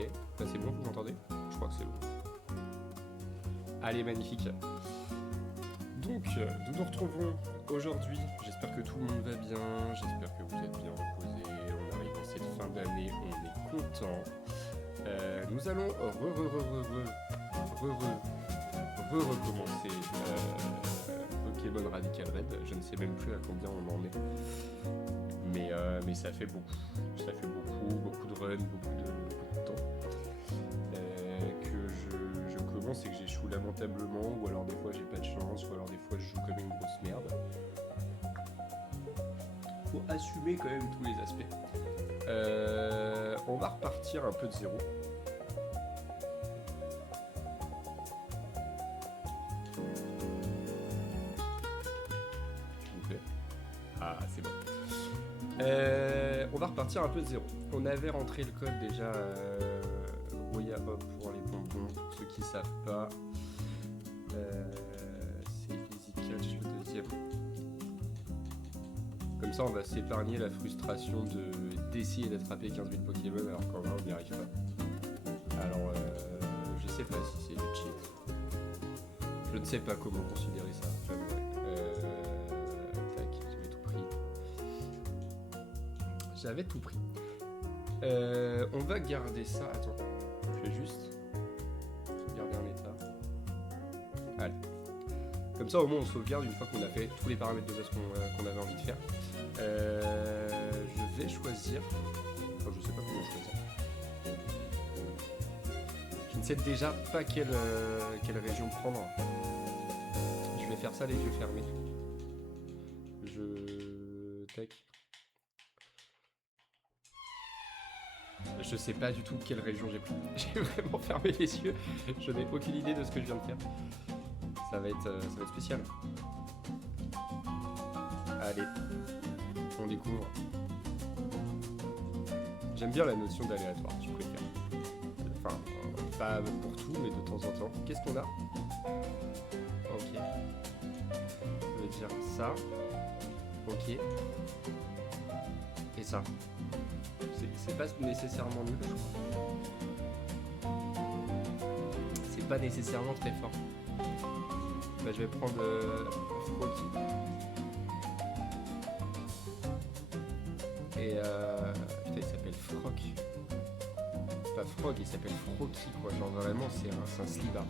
Ok, bah, c'est bon, vous m'entendez? Je crois que c'est bon. Allez, magnifique. Donc, nous nous retrouvons aujourd'hui. J'espère que tout le monde va bien. J'espère que vous êtes bien reposés. On arrive en cette fin d'année. On est content. Nous allons recommencer Pokémon Radical Red. Je ne sais même plus à combien on en est. Mais ça fait beaucoup. Ça fait beaucoup de runs, beaucoup de temps. Que je commence et que j'échoue lamentablement, ou alors des fois j'ai pas de chance, ou alors des fois je joue comme une grosse merde. Faut assumer quand même tous les aspects. On va repartir un peu de zéro. S'il vous plaît. Ah, c'est bon. On va repartir un peu de zéro. On avait rentré le code déjà Roya Hop pour les bonbons. Pour ceux qui savent pas, c'est Easy Catch le deuxième. Comme ça, on va s'épargner la frustration d'essayer d'attraper 15 000 Pokémon alors qu'en vrai, on n'y arrive pas. Alors, je sais pas si c'est le cheat. Je ne sais pas comment considérer ça, j'avoue. Tac, j'avais tout pris. J'avais tout pris. On va garder ça. Attends, je vais juste sauvegarder un état. Allez. Comme ça, au moins, on sauvegarde une fois qu'on a fait tous les paramètres de base qu'on avait envie de faire. Je vais choisir. Enfin, je sais pas comment choisir. Je ne sais déjà pas quelle région prendre. Je vais faire ça les yeux fermés. Tac. Je sais pas du tout quelle région j'ai pris. J'ai vraiment fermé les yeux. Je n'ai aucune idée de ce que je viens de faire. Ça va être spécial. Allez, on découvre. J'aime bien la notion d'aléatoire, je préfère. Enfin, pas pour tout, mais de temps en temps. Qu'est-ce qu'on a? Ok. Je vais dire ça. Ok. Et ça. C'est pas nécessairement nul, je crois. C'est pas nécessairement très fort. Bah, je vais prendre Froakie. Et putain, il s'appelle Froc. Pas Frog, il s'appelle Froakie, quoi. Genre vraiment, c'est un slibard.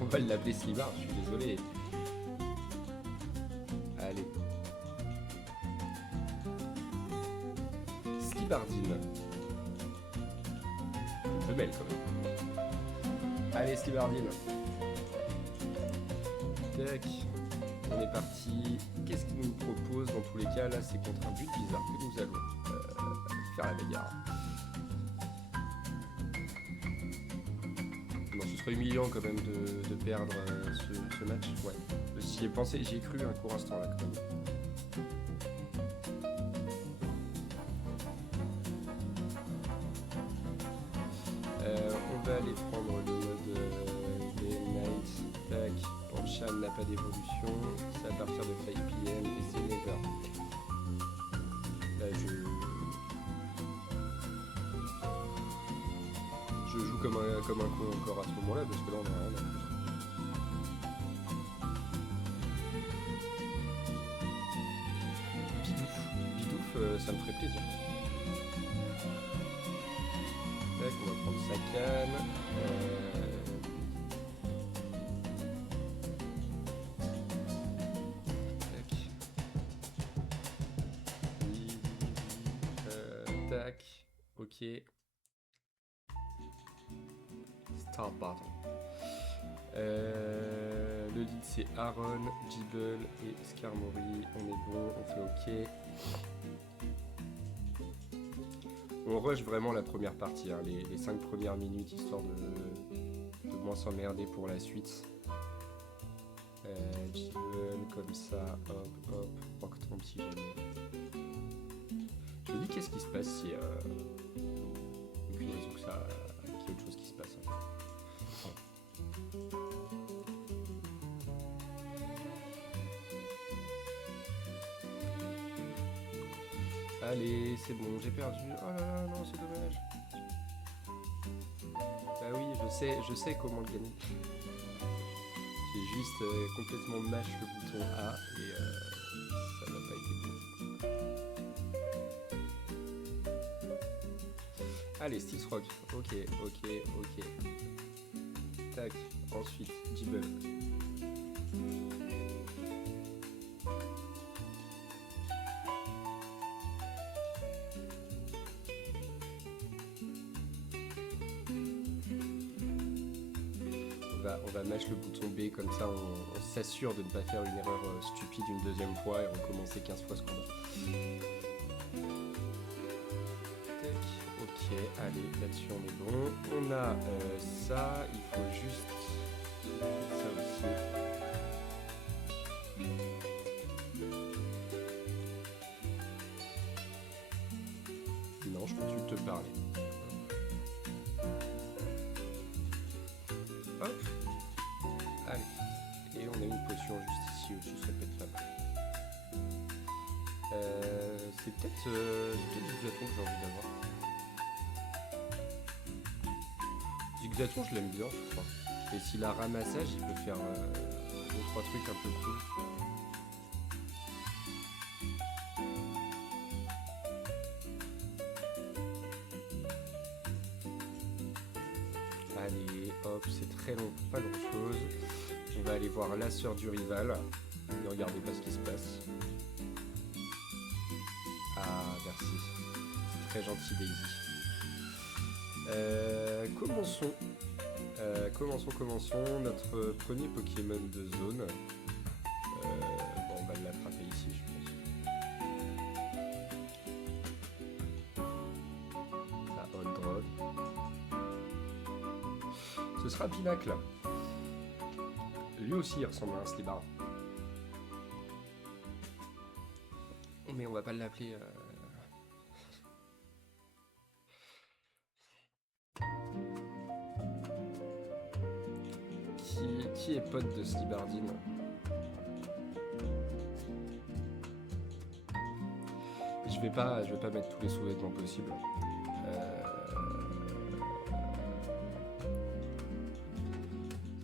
On va l'appeler slibard, je suis désolé. Allez. Slibardine. Une femelle quand même. Allez, Slibardine. Tac. On est parti. Qu'est-ce qu'il nous propose? Dans tous les cas, là, c'est contre un but bizarre que nous allons faire la bagarre. Bon, ce serait humiliant quand même de perdre ce match. Ouais. J'y ai pensé, j'y ai cru un court instant là quand même. On va aller prendre le mode Day Night. Tac. Pancham n'a pas d'évolution. C'est à partir de 5 PM et c'est Never. Là je joue comme un con encore à ce moment là parce que là on a rien à foutre. Bidouf, ça me ferait plaisir. Tac, on va prendre sa canne. Tac. Ok. Start battle. Le lead c'est Aaron, Jibble et Skarmory. On est bon, on fait ok. On rush vraiment la première partie, hein, les 5 premières minutes, histoire de moins s'emmerder pour la suite. Jibble, comme ça, hop, rock tombe si jamais. Je me dis qu'est-ce qui se passe si... aucune raison que ça... qu'il y ait autre chose qui se passe. Hein. Allez, c'est bon, j'ai perdu. Oh là là, non, c'est dommage. sais comment le gagner. J'ai juste complètement mash le bouton A et ça n'a pas été bon. Allez, Styx Rock. Ok. Tac. Ensuite, Jibble. On va mash le bouton B, comme ça on s'assure de ne pas faire une erreur stupide une deuxième fois et recommencer 15 fois ce combat. Tac, ok, allez, là-dessus on est bon. On a ça, il faut juste ça aussi. Non, je continue de te parler. Hop. Allez, et on a une potion juste ici au-dessus, ça peut être pas mal. C'est peut-être Zigzaton que j'ai envie d'avoir. Zigzaton, je l'aime bien, je crois. Et s'il a ramassage, il peut faire 2-3 trucs un peu cool. Allez, hop, c'est très long, pas grand-chose. On va aller voir la sœur du rival. Ne regardez pas ce qui se passe. Ah, merci. C'est très gentil, Daisy. Commençons. Notre premier Pokémon de zone. Bon, on va l'attraper ici, je pense. La Hold Drop. Ce sera Pinacle. Lui aussi, il ressemble à un Slibar. Mais on va pas l'appeler... Qui est pote de Slibardine? Je vais pas mettre tous les sous-vêtements possibles.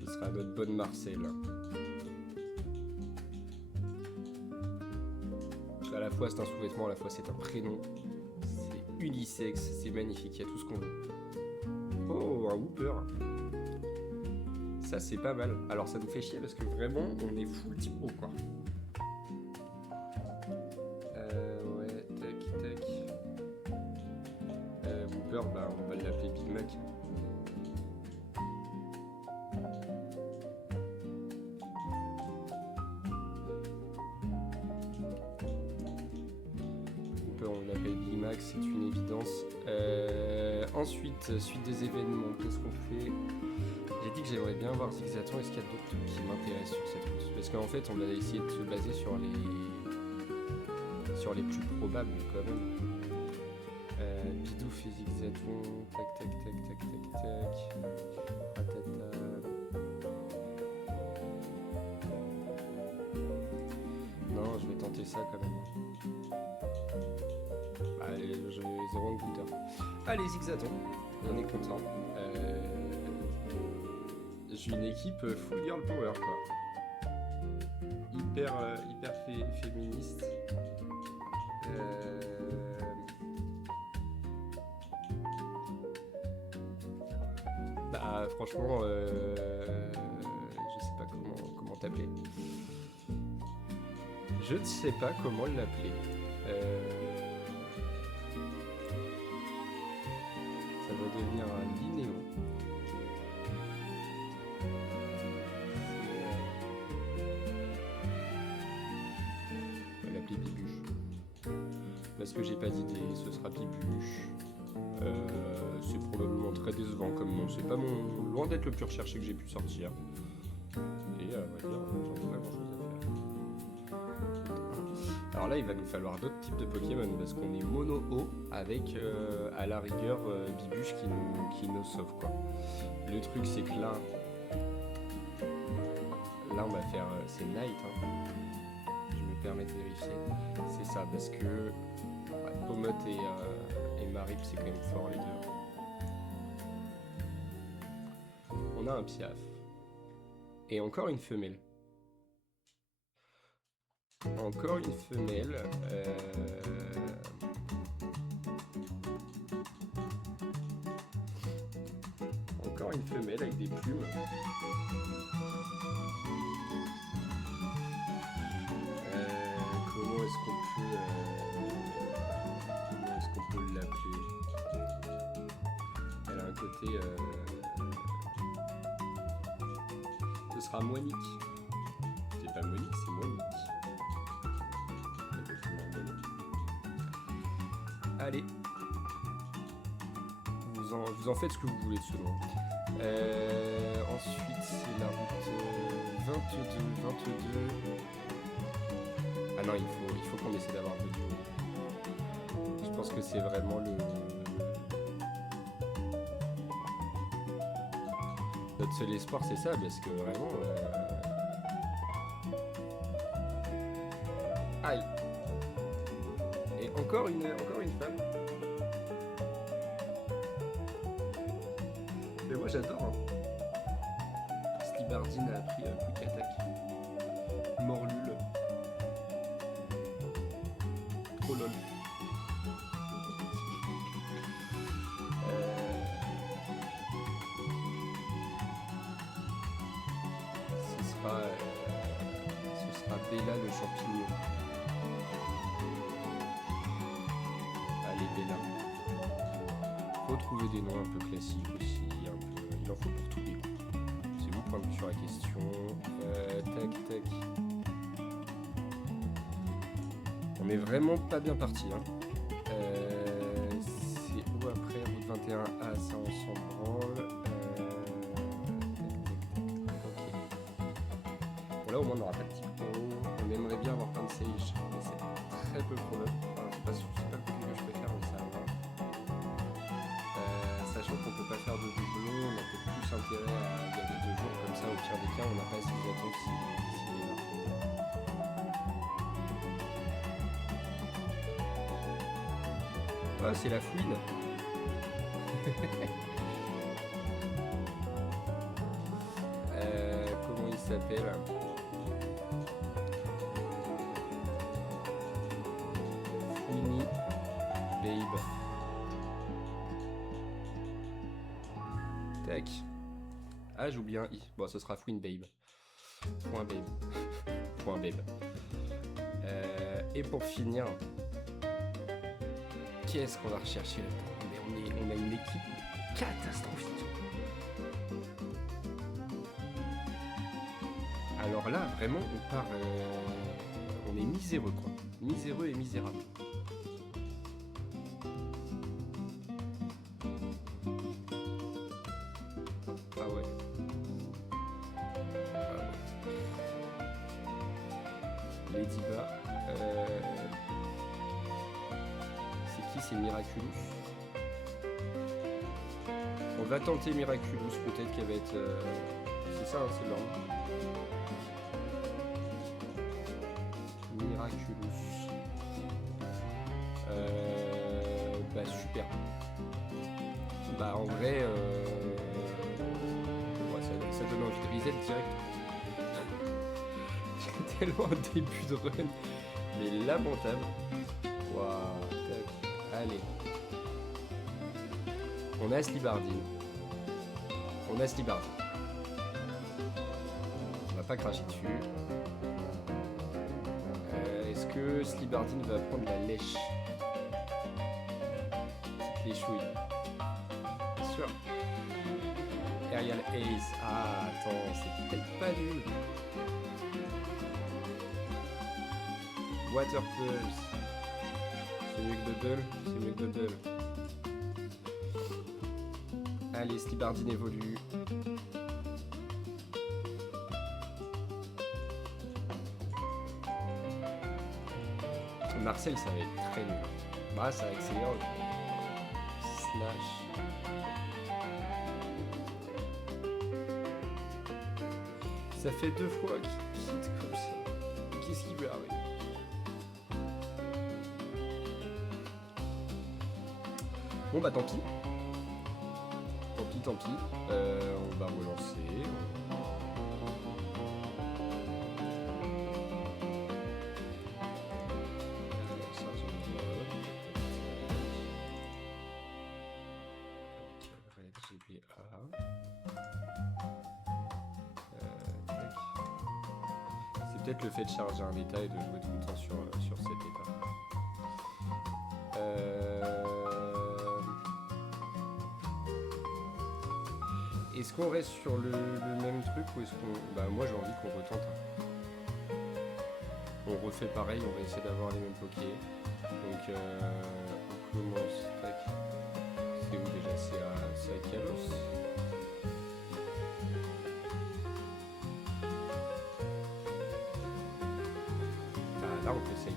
Ce sera notre bonne Marcel. À la fois c'est un sous-vêtement, à la fois c'est un prénom. C'est unisexe, c'est magnifique, il y a tout ce qu'on veut. Oh, un Whooper. Ça c'est pas mal. Alors ça nous fait chier parce que vraiment on est full typo quoi. Ouais, tac. Whooper, bah on va l'appeler Big Mac. Whooper on l'appelle Big Mac, c'est une évidence. Ensuite, suite des événements, qu'est-ce qu'on fait? J'ai dit que j'aimerais bien voir Zigzaton. Est-ce qu'il y a d'autres trucs qui m'intéressent sur cette route? Parce qu'en fait, on va essayer de se baser sur les plus probables quand même. Bidouf et Zigzaton. Tac. Ratata. Non, je vais tenter ça quand même. Allez, j'ai 0 goûteur. Allez, Zigzaton. On est content. J'ai une équipe full girl power quoi. Hyper féministe. Bah franchement je sais pas comment t'appeler. Je ne sais pas comment l'appeler. Ça va devenir un Linéo. Parce que j'ai pas d'idée, ce sera Pibuche. C'est probablement très décevant comme nom, c'est pas loin d'être le plus recherché que j'ai pu sortir. Et on va dire, j'en ai pas grand chose à faire. Alors là il va nous falloir d'autres types de Pokémon parce qu'on est mono haut avec à la rigueur Bibuche qui nous sauve quoi. Le truc c'est que là on va faire c'est Night hein. Je me permets de vérifier. C'est ça parce que Pomot et Marip c'est quand même fort les deux. On a un piaf. Et encore une femelle. Encore une femelle. Encore une femelle avec des plumes. Comment est-ce qu'on peut l'appeler? Elle a un côté... Ce sera Monique. C'est pas Monique, c'est Monique. Allez. Vous en faites ce que vous voulez de ce nom. Ensuite, c'est la route 22. Ah non, il faut qu'on essaie d'avoir le duo. Je pense que c'est vraiment notre seul espoir, c'est ça, parce que vraiment... Aïe. Et encore une femme. Mais moi j'adore. Hein. Slibardine a appris Quick Attack. Morlul. Trop lol. Ce sera Bella le champignon. Allez Bella. Faut trouver des noms un peu classiques aussi. Il en faut pour tous les goûts. C'est vous prendre sur la question. Tac. On est vraiment pas bien parti. Hein. C'est où après route 21A, ça on s'en branle. Là au moins on n'aura pas de typo, on aimerait bien avoir plein de sage, mais c'est très peu probable. Enfin, c'est pas le côté que je préfère, mais ça va. Sachant qu'on peut pas faire de doublon, on a peut-être plus intérêt à y aller 2 jours, comme ça au pire des cas on n'a pas à s'y attendre s'il est là. Ah c'est la fouine. Comment il s'appelle? Babe. Tac. Ah, j'oublie un i. Bon, ce sera Fouine Babe. Point Babe. Point Babe. Et pour finir, qu'est-ce qu'on va rechercher là-dedans? Mais on a une équipe catastrophique. Alors là, vraiment, on part... on est miséreux, quoi. Miséreux et misérable. Ladyba. C'est qui? C'est Miraculous. On va tenter Miraculous, peut-être qu'elle va être... C'est ça, hein, c'est l'ordre. Miraculous. Bah super. Bah en vrai... ouais, ça donne envie de reset direct. Tellement un début de run, mais lamentable. Waouh, tac. Allez. On a Slibardine. On va pas cracher dessus. Est-ce que Slibardine va prendre la lèche? Les chouilles. Bien sûr. Aerial Ace. Ah, attends, c'est peut-être pas nul. Water Pulse. C'est mieux que Bubble. Allez, Slibardine évolue. Marcel, ça va être très nul. Bah, ça accélère. Slash. Ça fait 2 fois qu'il quitte comme ça. Qu'est-ce qui lui arrive? Bon bah tant pis tant pis. On va relancer. C'est peut-être le fait de charger un état et de jouer tout le temps sur cet état. Est-ce qu'on reste sur le même truc ou est-ce qu'on... Bah moi j'ai envie qu'on retente. On refait pareil, on va essayer d'avoir les mêmes pokés. Donc on commence. Tac. C'est où déjà? C'est à Kalos. Ah là on peut essayer.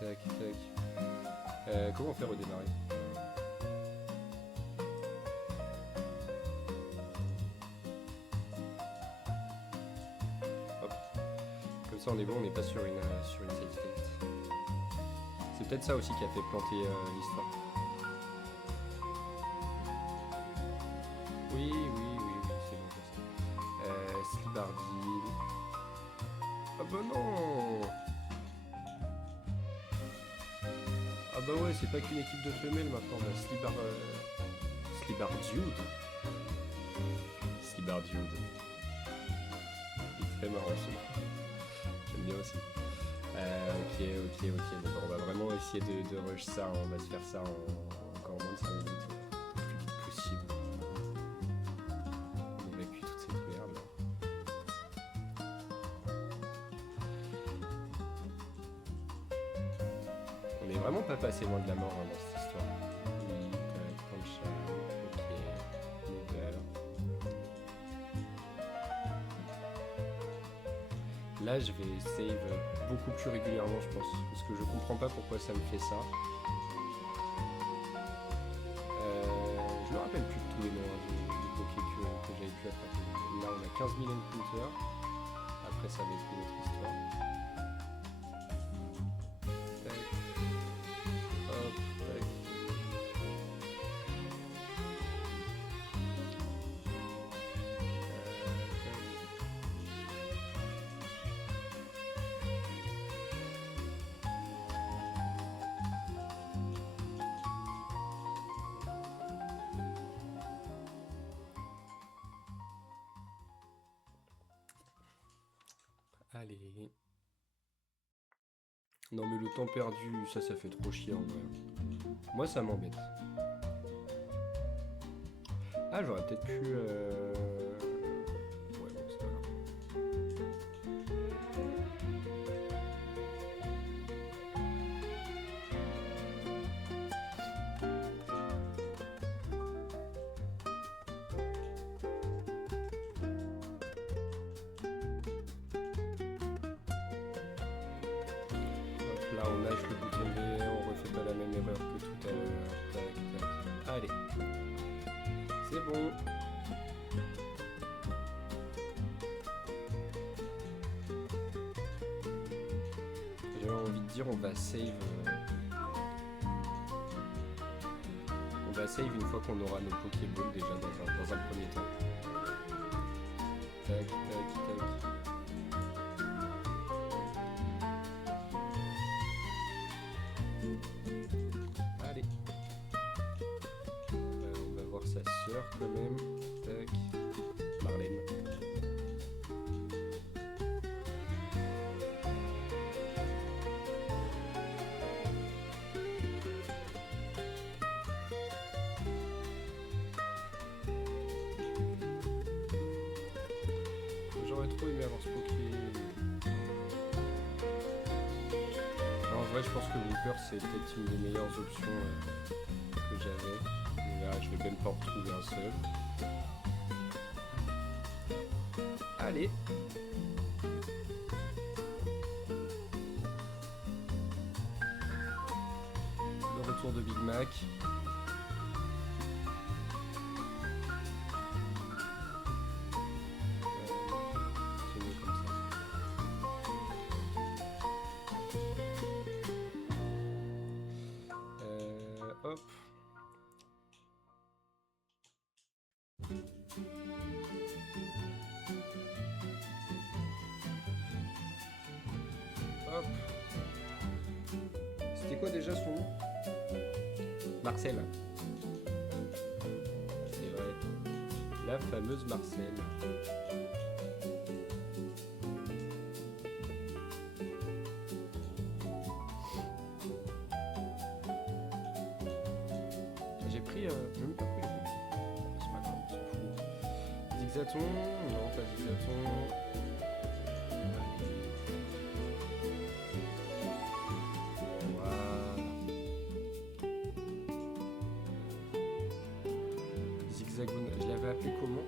Tac, tac. Comment on fait redémarrer? Hop. Comme ça on est bon, on n'est pas sur une save state. C'est peut-être ça aussi qui a fait planter l'histoire. Oui, c'est bon, je sais. Slibardine. Ah bah non! Ah bah ouais, c'est pas qu'une équipe de femelles maintenant, bah Slibardude. Slibardude. Il est très marrant celui-là. J'aime bien aussi. Ok. Bon, on va vraiment essayer de rush ça, on va se faire ça encore moins de 5 minutes. Le plus vite possible. On évacue toute cette merde là. On est vraiment pas passé loin de la mort hein, dans cette histoire. Oui, Pancha, ok, Never. Là, je vais save beaucoup plus régulièrement, je pense, parce que je comprends pas pourquoi ça me fait ça. Je me rappelle plus de tous les noms hein, des pokés que j'avais pu attraper. Là, on a 15 000 encounters. Après, ça va être une autre histoire. Allez. Non mais le temps perdu, ça fait trop chier en vrai. Moi ça m'embête. Ah j'aurais peut-être pu... Ouais bon c'est pas grave. Là on lâche le bouton B, on refait pas la même erreur que tout à l'heure. Tac, tac. Allez. C'est bon. J'avais envie de dire on va save. On va save une fois qu'on aura nos Pokéballs déjà dans un premier temps. Tac, tac, tac. Allez. On va voir sa sœur quand même. Tac. Marlène. J'aurais trop aimé avoir ce Poké. En vrai, je pense que Wooper c'est peut-être une des meilleures options que j'avais. Là, je vais même pas en retrouver un seul. Allez. Le retour de Big Mac. C'est mieux comme ça. Hop. Hop. C'était quoi déjà son nom? Marcel. C'est vrai. La fameuse Marcel. J'ai pris... j'ai même pas pris les boules. C'est pas grave, on s'en fout. Zigzaton? Non, pas Zigzaton. Je l'avais appelé comment?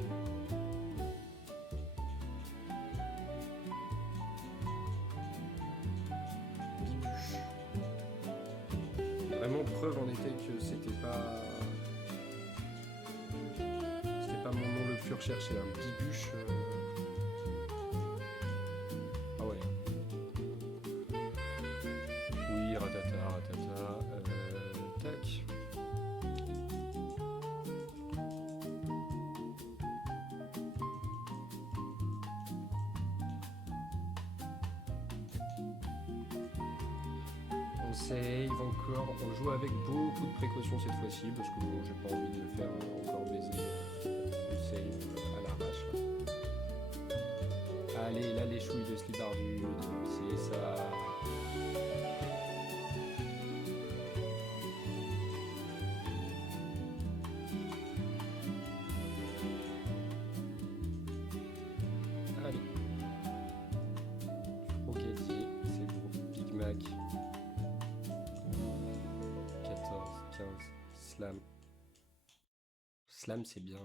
Bibuche. Vraiment preuve en effet que c'était pas mon nom le plus recherché, un Bibuche. Ah ouais. Oui, ratata, ratata. Tac. On save encore, on joue avec beaucoup de précautions cette fois-ci parce que bon, j'ai pas envie de me faire encore baiser le save à l'arrache. Allez, là les chouilles de Slibardude, c'est ça. Allez. Crocodile, c'est bon. Big Mac. 14, 15, Slam. Slam, c'est bien.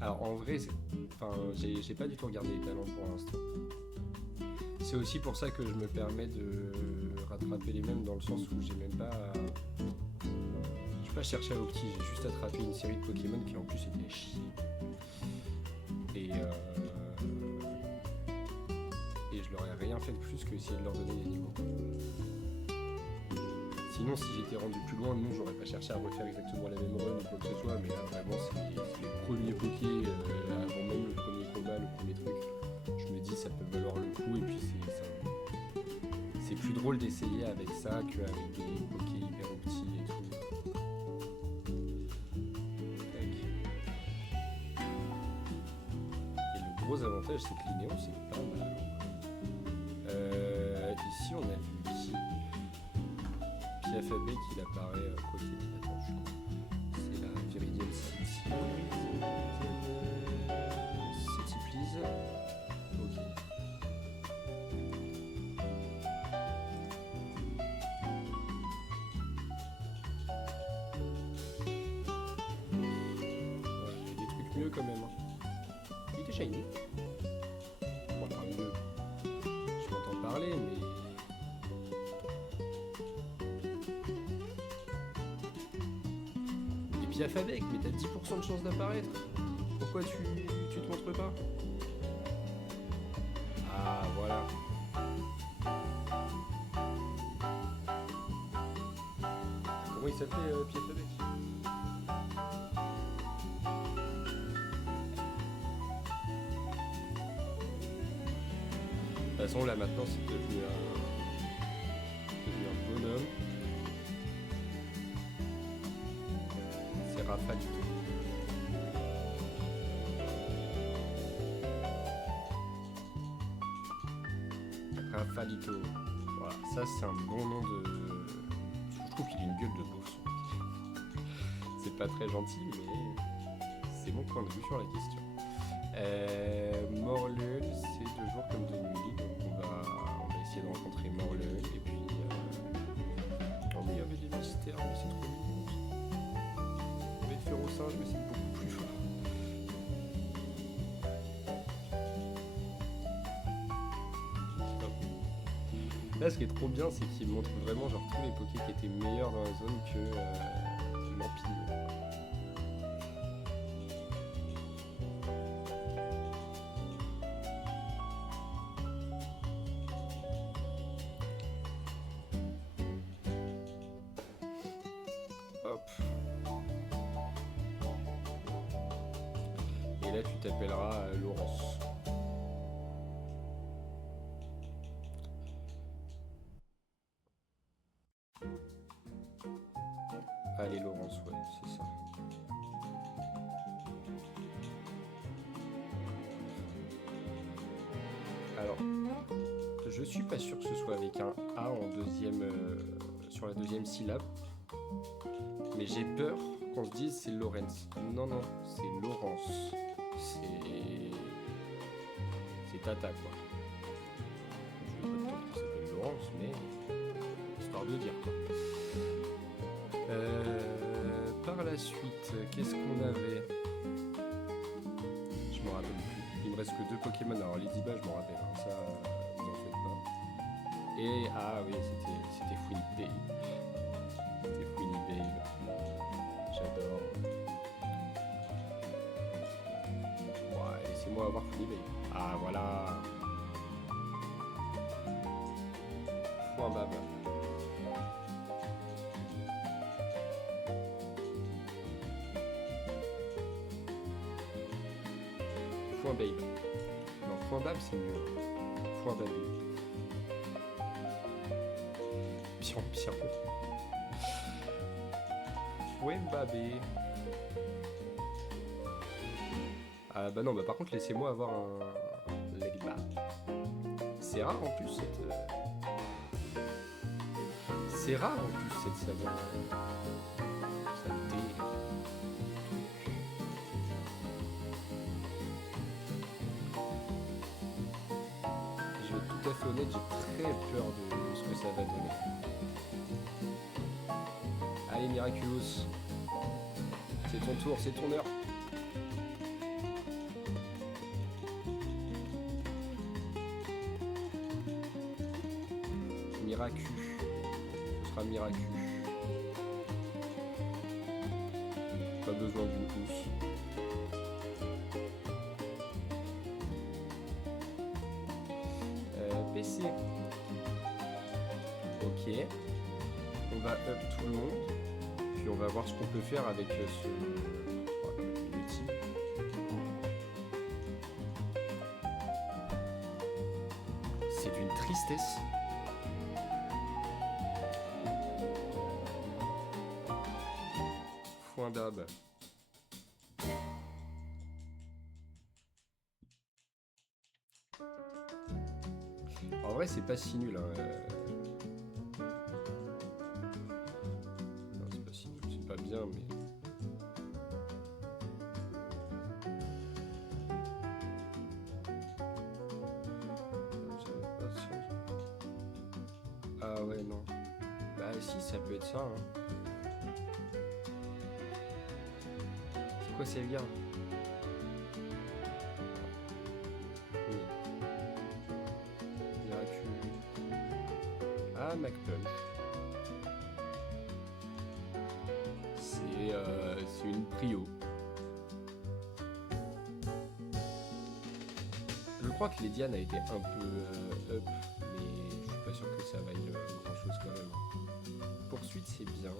Alors en vrai, j'ai pas du tout regardé les talents pour l'instant. C'est aussi pour ça que je me permets de rattraper les mêmes dans le sens où j'ai même pas... J'ai pas cherché à l'opti, j'ai juste attrapé une série de Pokémon qui en plus était chier. Et je leur ai rien fait de plus que essayer de leur donner des niveaux. Sinon, si j'étais rendu plus loin, non, j'aurais pas cherché à refaire exactement la même run ou quoi que ce soit, mais là, vraiment, c'est les premiers Poké, avant même le premier combat, le premier truc. Je me dis, ça peut valoir le coup, et puis c'est plus drôle d'essayer avec ça qu'avec des Poké hyper petits et tout. Tac. Et le gros avantage, c'est que l'Inéon, c'est pas mal. Ici, on a vu qui? Piafabé qu'il apparaît à côté de... Attends, je crois. C'est la Viridian City. City, please. Ok. Ouais, il y a des trucs mieux quand même. Hein. Il était shiny. Bon, pas mieux. Je m'entends parler, mais... Piafabé, mais t'as 10% de chance d'apparaître. Pourquoi tu te montres pas? Ah, voilà. Comment il s'appelait Piafabé? De toute façon, là maintenant, c'est devenu un bonhomme. Rafalito. Rafalito. Voilà, ça c'est un bon nom de... Je trouve qu'il a une gueule de beauf. C'est pas très gentil, mais c'est mon point de vue sur la question. Morlul, c'est 2 jours comme 2 nuits, donc on va essayer de rencontrer Morlul, et puis... Oh mais il y avait des mystères, mais c'est trop mignon. Faire au singe, mais c'est beaucoup plus fort. Là, ce qui est trop bien, c'est qu'il montre vraiment genre tous les Poké qui étaient meilleurs dans la zone que Lampino. là, tu t'appelleras Laurence. Allez, Laurence, ouais, c'est ça. Alors, je suis pas sûr que ce soit avec un A en deuxième, sur la deuxième syllabe. Mais j'ai peur qu'on se dise c'est Laurence. Non, non, c'est Laurence. C'est Tata, quoi. Je veux pas peut-être que ça s'appelle Laurence, mais histoire de dire, quoi. Par la suite, qu'est-ce qu'on avait? Je m'en rappelle plus. Il me reste que 2 Pokémon. Alors les 10 bas, je m'en rappelle. Hein. Ça, vous en faites pas. Et ah oui, c'était Fouini Babe. C'était Fouini Babe. J'adore. Ouais, laissez-moi avoir Fouini Babe. Ah voilà. Foin Bab. Foin Babe. Non, Foin Bab c'est mieux. Foin Babé. Pion, pion. Foin Babé. Ah bah non, bah par contre laissez-moi avoir un Ladybug. C'est rare en plus cette... C'est rare en plus cette saveur. Saleté. Je vais être tout à fait honnête, j'ai très peur de ce que ça va donner. Allez Miraculous. C'est ton tour, c'est ton heure. Miracu. Ce sera Miracu. Pas besoin d'une housse. PC. Ok. On va up tout le monde. Puis on va voir ce qu'on peut faire avec ce... l'outil. C'est d'une tristesse. Foin d'ab. En vrai, c'est pas si nul. Hein. Non, c'est pas si nul, c'est pas bien, mais. Ah ouais, non. Bah si, ça peut être ça. Hein. C'est quoi cette garde? Oui. Miraculeux. Ah, McPunch. C'est une prio. Je crois que Lédiane a été un peu up, mais je suis pas sûr que ça vaille grand chose quand même. Poursuite c'est bien.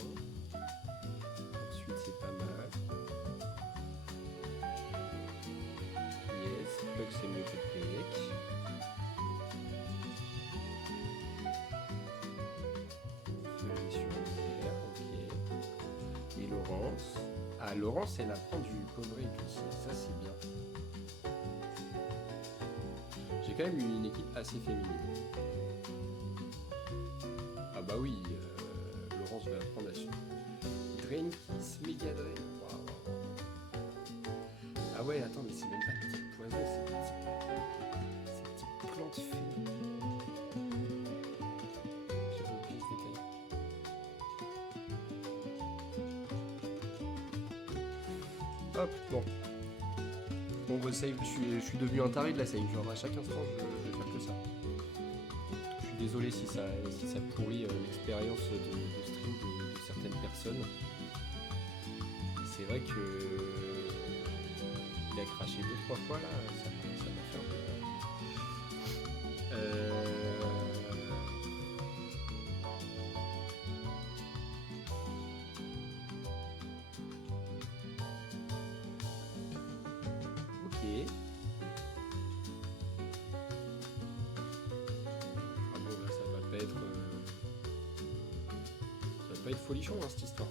Poursuite c'est pas mal. Yes, Plug c'est mieux que Pek. Feuille sur l'hiver, ok. Et Laurence. Ah, Laurence elle apprend du Povré aussi, ça c'est bien. J'ai quand même une équipe assez féminine. Ah bah oui, Laurence va apprendre à suivre. Drain Kiss, Mega Drain. Waouh. Ah ouais, attends, mais c'est même pas des petits poisons, c'est des petites plantes fées. J'avais oublié ce détail. Hop, bon. On resave, je suis devenu un taré de la save, genre à chaque instant je vais faire que ça. Je suis désolé si ça pourrit l'expérience de stream de certaines personnes. C'est vrai que il a craché 2-3 fois là, ça m'a fait un peu peur. Ok. Ah bon, là, ça va pas être... Ça va pas être folichon, hein, cette histoire.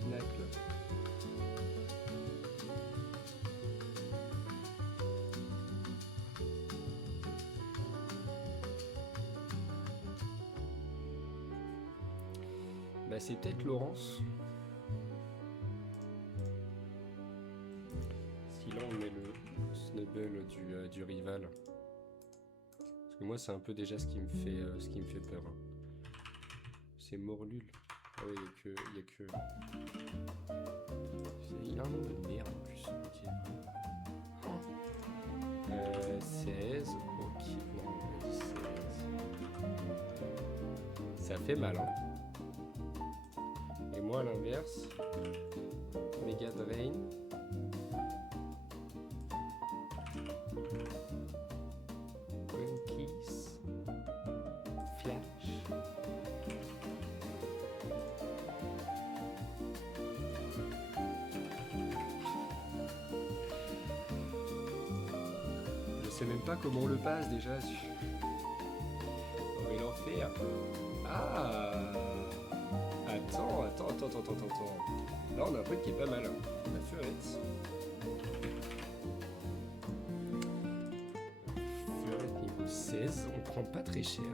Pinacle. Bah, c'est peut-être Laurence. Si là on met le Snubble du rival. Parce que moi c'est un peu déjà ce qui me fait peur. Hein. C'est Morlul. Ah oui, il y a que... Il a un nom de merde en plus. Ok. 16. Ok, non, on a dit 16. Ça fait mal, hein. Et moi à l'inverse, Mega Drain. Grunkies. Flash. Je sais même pas comment on le passe déjà. On va l'enfer. Ah! Attends. Là, on a un truc qui est pas mal. La furette. Furette niveau 16. On prend pas très cher.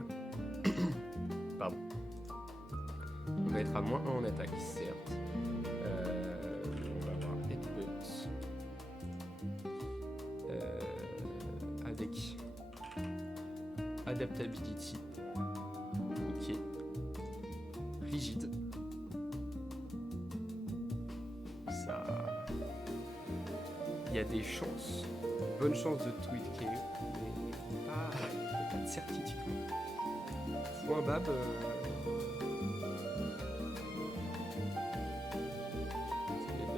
Pardon. On va être à moins 1 en attaque, certes. On va avoir Headbutt. Avec Adaptability. Ok. Rigide. Ça... Il y a des chances, bonne chance de tweet KO, mais pas de certitude. Point Bab.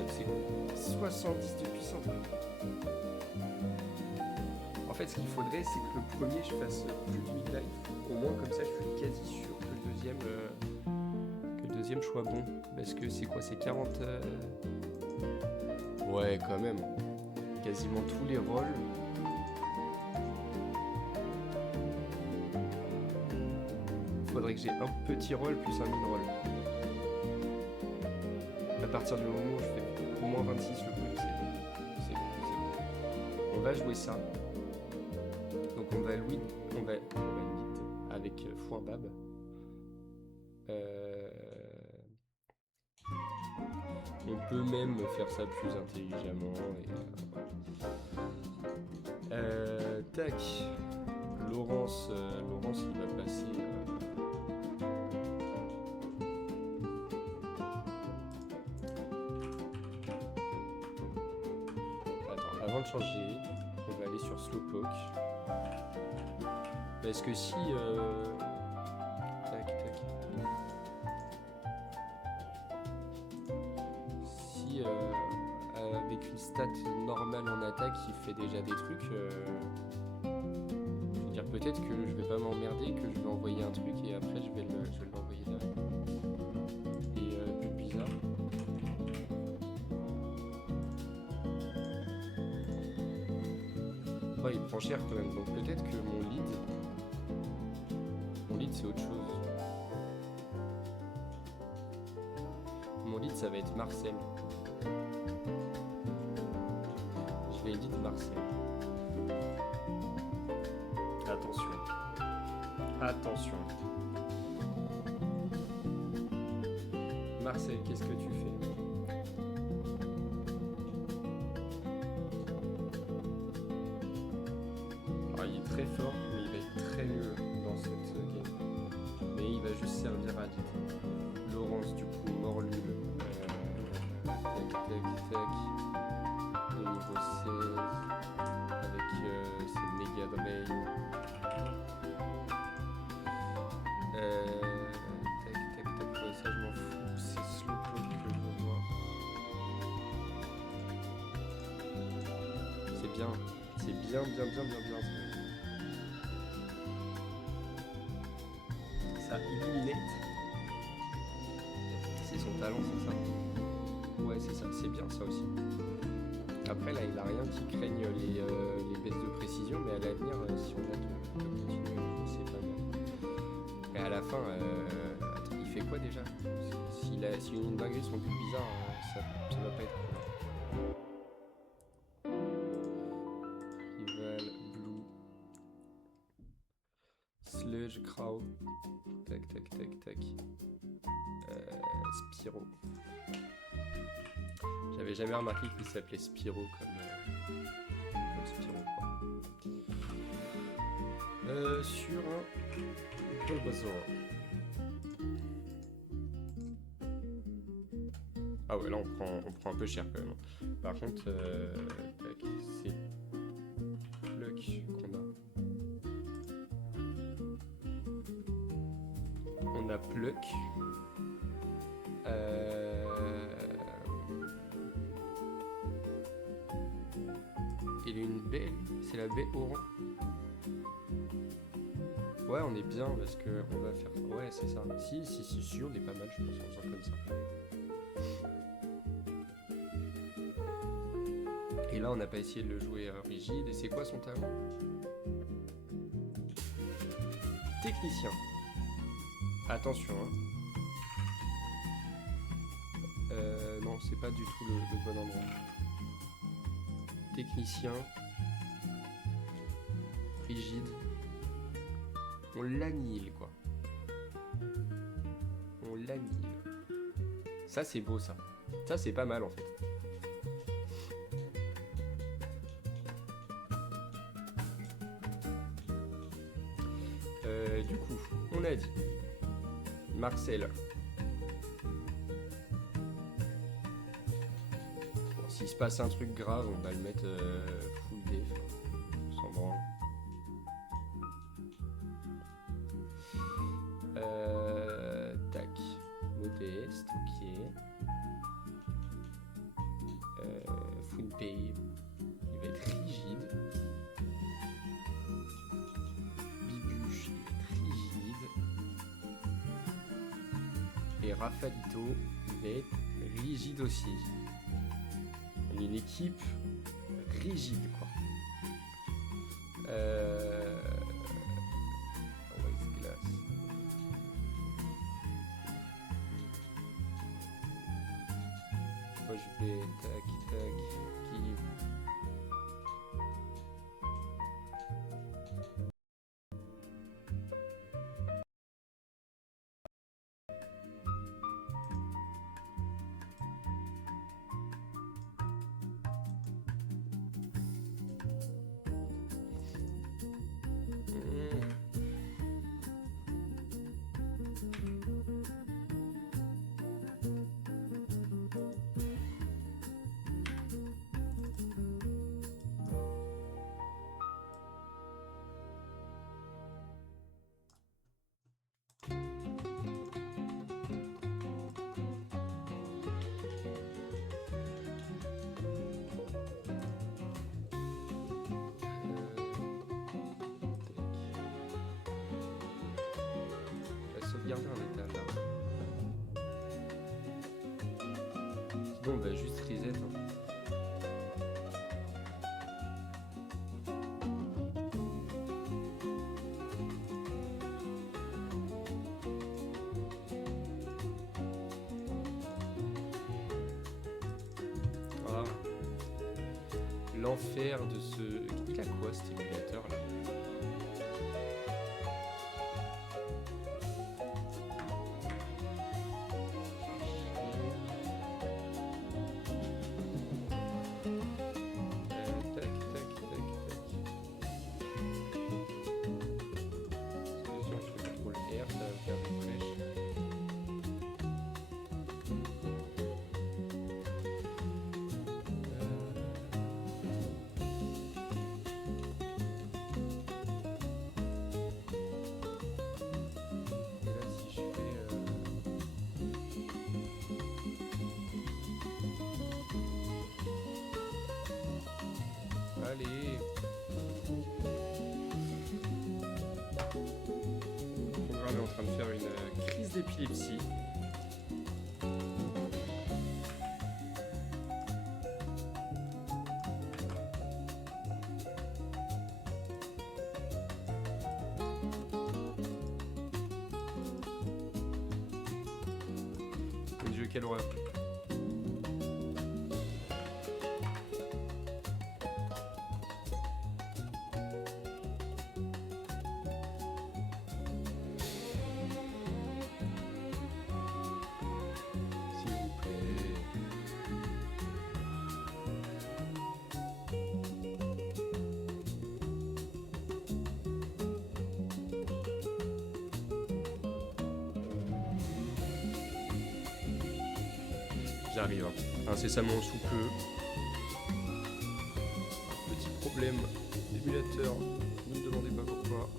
C'est 70 de puissance. En fait, ce qu'il faudrait, c'est que le premier, je fasse plus de mid-life. Au moins, comme ça, je suis quasi sûr que le deuxième soit bon. Parce que c'est quoi? C'est 40... Ouais, quand même. Quasiment tous les rôles. Faudrait que j'ai un petit rôle plus un mid-roll. À partir du moment où je fais au moins 26, le truc, c'est bon. On va jouer ça. Donc on va lead avec Foin Bab. On peut même faire ça plus intelligemment. Tac. Laurence, il va passer. Attends, avant de changer, on va aller sur Slowpoke. Parce que si... Tac. Si avec une stat normale en attaque qui fait déjà des trucs, je veux dire peut-être que je vais pas m'emmerder, que je vais envoyer un truc et après je vais l'envoyer derrière. Et plus bizarre. Ouais, il prend cher quand même, donc peut-être que mon lead c'est autre chose. Mon lead ça va être Marcel. Je vais lead Marcel. Attention. Marcel, qu'est-ce que tu fais? Alors, il est très fort, mais il va être très nul dans cette game. Mais il va juste servir à dire. Laurence, du coup, Morlul. Tac. De niveau 16. Avec ses méga drain. Tac. Ouais, ça, je m'en fous. C'est Slowpoke que je veux voir. C'est bien. C'est bien. Ça illuminate. C'est son talent, c'est ça? Ouais, c'est ça. C'est bien ça aussi. Après, là, il a rien qui craigne les baisses de précision, mais à l'avenir, si on a de continuer, c'est pas mal. Et à la fin, attends, il fait quoi déjà? Si une dinguerie sont plus bizarres, ça va pas être cool. Rival, Blue, Sludge, Crow, tac, tac, tac, tac. Spyro. J'avais jamais remarqué qu'il s'appelait Spyro comme Spyro. Sur un Bulbasaur. Ah ouais, là on prend un peu cher quand même. Par contre, tac, c'est Pluck qu'on a. On a Pluck. Il a une baie, c'est la baie Oran. Ouais, on est bien parce que on va faire. Ouais, c'est ça. Si, on est pas mal, je pense, en faisant comme ça. Et là, on n'a pas essayé de le jouer rigide. Et c'est quoi son talent? Technicien. Attention, hein. Non, c'est pas du tout le bon endroit. Technicien. Rigide. On l'annihile, quoi. On l'annihile. Ça, c'est beau, ça. Ça, c'est pas mal, en fait. Du coup, on a dit Marcel. Bon, s'il se passe un truc grave, on va le mettre full def, sans branle. Tac, modeste, ok. Full pay, il va être rigide. Bibuche, il va être rigide. Et Rafalito, il va être rigide aussi. On est une équipe rigide, quoi. Always glass. Moi je vais tac tac give. Sauvegarder un état là. Sinon on va juste reset. Hein. Ah. L'enfer de ce... Il a quoi cet émulateur là? Allez. Le programme est en train de faire une crise d'épilepsie. quelle horreur. S'il vous plaît. J'arrive, hein. Incessamment sous peu. Petit problème d'émulateur, ne me demandez pas pourquoi.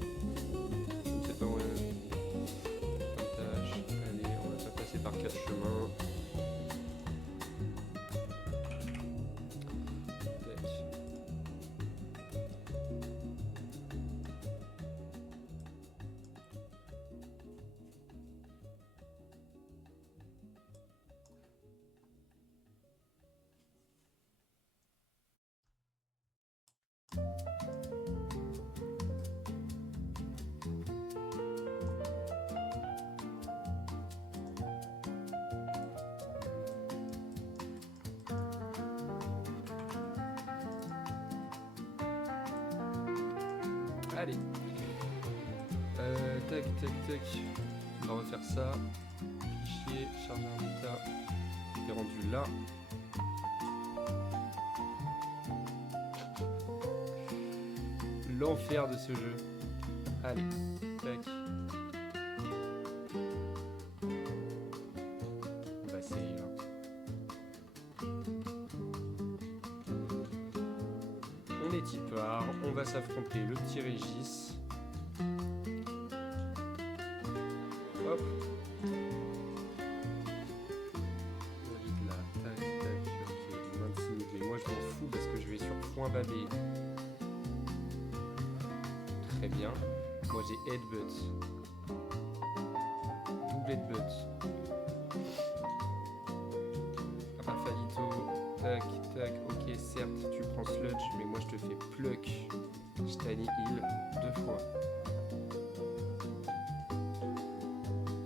Je ne sais pas où est la tâche. Allez, on va pas passer par 4 chemins. Tac. Allez. Tac, tac, tac. On va refaire ça. Fichier, charger un état. T'es rendu là. L'enfer de ce jeu. Allez. Tac. On va save. On est tipard, on va s'affronter le petit Régis. Hop. Là, tac, tac, ok, 26 minutes. Mais moi je m'en fous parce que je vais sur point babé. Très bien. Moi j'ai headbutt. Double headbutt. Rafalito. Tac, tac, ok, certes, tu prends sludge, mais moi je te fais pluck. Je t'annie heal 2 fois.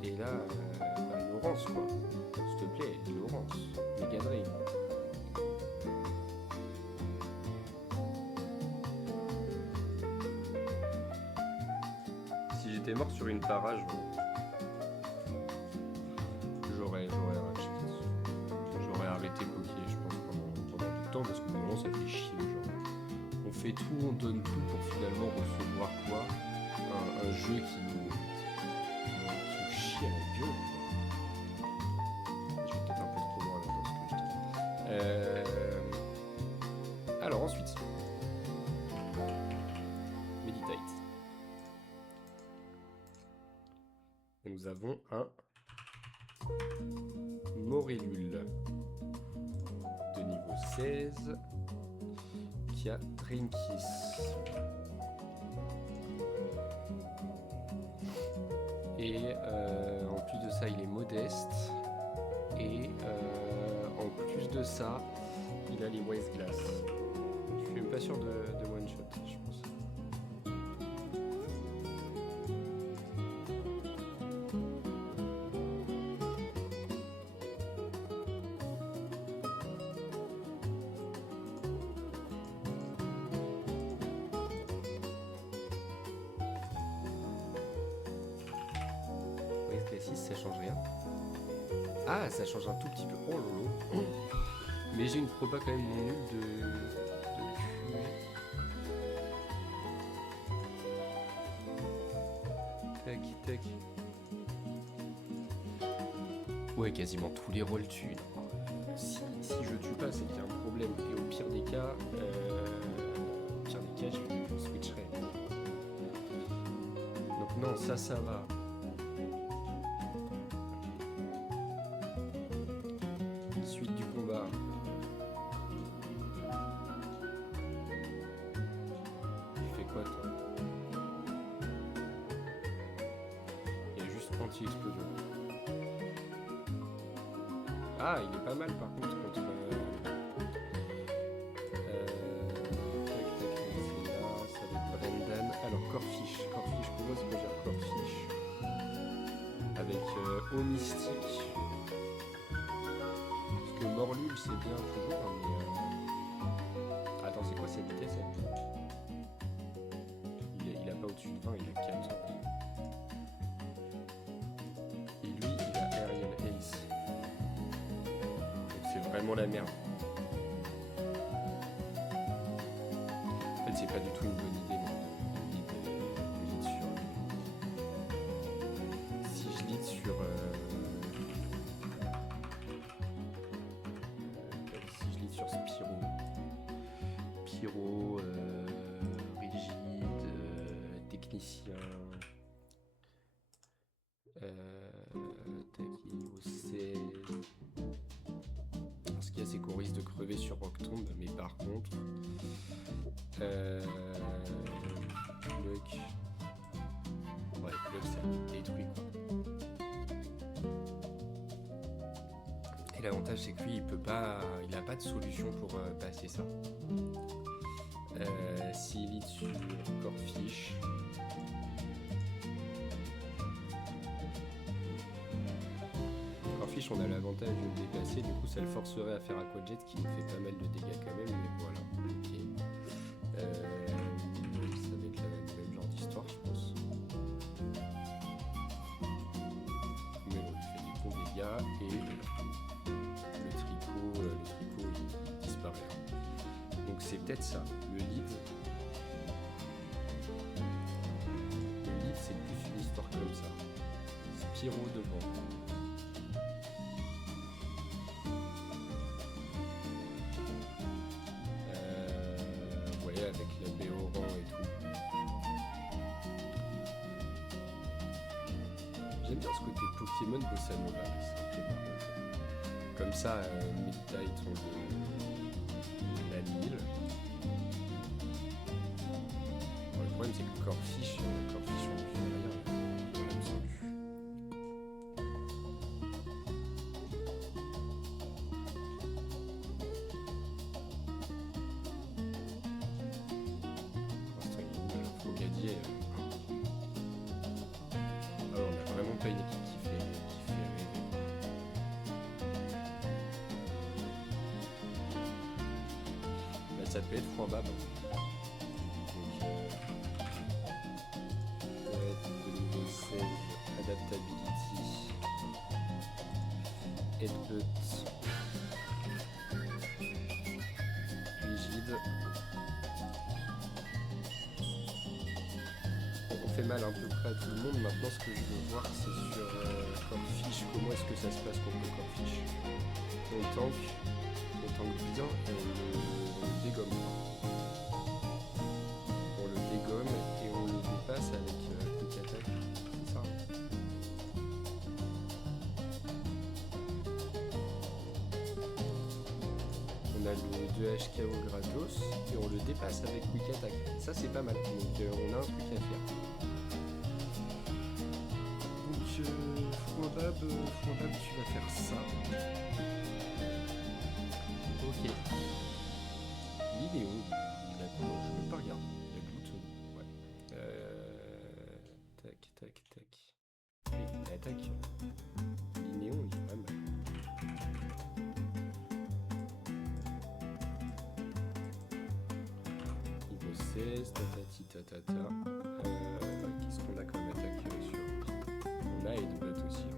Et là, bah, Laurence quoi. S'il te plaît, Laurence. Mega Drain. Si j'étais mort sur une parage, j'aurais arrêté coquille, je pense, pendant du temps, parce que vraiment ça fait chier. Genre. On fait tout, on donne tout pour finalement recevoir quoi, un jeu qui nous chie à la gueule. Je vais peut-être un peu trop loin là dans ce que je dis. Alors ensuite, Meditate. Et nous avons un Morellule de niveau 16 qui a Drinkis. Et en plus de ça, il est modeste. Et en plus de ça, il a les Wise Glass. Je suis même pas sûr de one shot, je pense. Ça change rien. Ah, ça change un tout petit peu. Oh lolo. Mais j'ai une proba quand même nulle de tac, tac. Ouais, quasiment tous les rôles tuent. Si je tue pas, c'est qu'il y a un problème. Et au pire des cas, je switcherai. Donc non, ça va. Suite du combat. Il fait quoi toi? Il y a juste anti-explosion. Ah, il est pas mal par contre contre... tac, c'est là, ça va être Brendan. Alors Corfish, comment est-ce que j'ai un Corfish? Avec eau mystique Morlul, c'est bien toujours, hein, mais... Attends, c'est quoi cette vitesse là il a pas au-dessus de 20, il a 14. Et lui, il a Aerial Ace. Donc c'est vraiment la merde. En fait, c'est pas du tout une bonne idée. Si je lead sur... si je lead sur Spyro. Pyro, rigide, technicien... niveau 16. Ce qu'il y a, c'est qu'on risque de crever sur Rocktomb, mais par contre, Pluck, ouais, Pluck, ça me détruit quoi. Et l'avantage, c'est que lui, il a pas de solution pour passer ça. S'il lit sur Corphish. On a l'avantage de le déplacer, du coup ça le forcerait à faire Aquajet qui nous fait pas mal de dégâts quand même, mais voilà. Ok. Ça va être le même genre d'histoire, je pense. Mais on lui fait des bons dégâts et le tricot il disparaît. Donc c'est peut-être ça, le lead. Le lead c'est plus une histoire comme ça. Spyro devant. Avec la Béoran et tout. J'aime bien ce côté Pokémon Bossa Nova, comme ça, Midnight on l'annule. Bon, le problème c'est que Corphish on lui fait rien. On l'aime sans but. Alors, on n'a vraiment pas une équipe qui fait rêver. Là, ça peut être Fourbab. Donc, de nouveau save, adaptability, headbutt, rigide. On fait mal à peu près à tout le monde. Maintenant, ce que je veux voir, c'est sur Corphish. Comment est-ce que ça se passe contre Corphish? On tank bien et on le dégomme. On le dégomme et on le dépasse avec Quick Attack. C'est ça. On a le 2HKO gratos et on le dépasse avec Quick Attack. Ça, c'est pas mal. Donc, on a un truc à faire. Fourbab, tu vas faire ça. Ok. L'idéo, il a quoi? Je peux pas regarder. Il a Glouton. Ouais. Tac. Et l'attaque. Linéon, il est pas mal. Niveau 16, tatati tatata. Qu'est-ce qu'on a comme attaque sur? On a Headbutt aussi.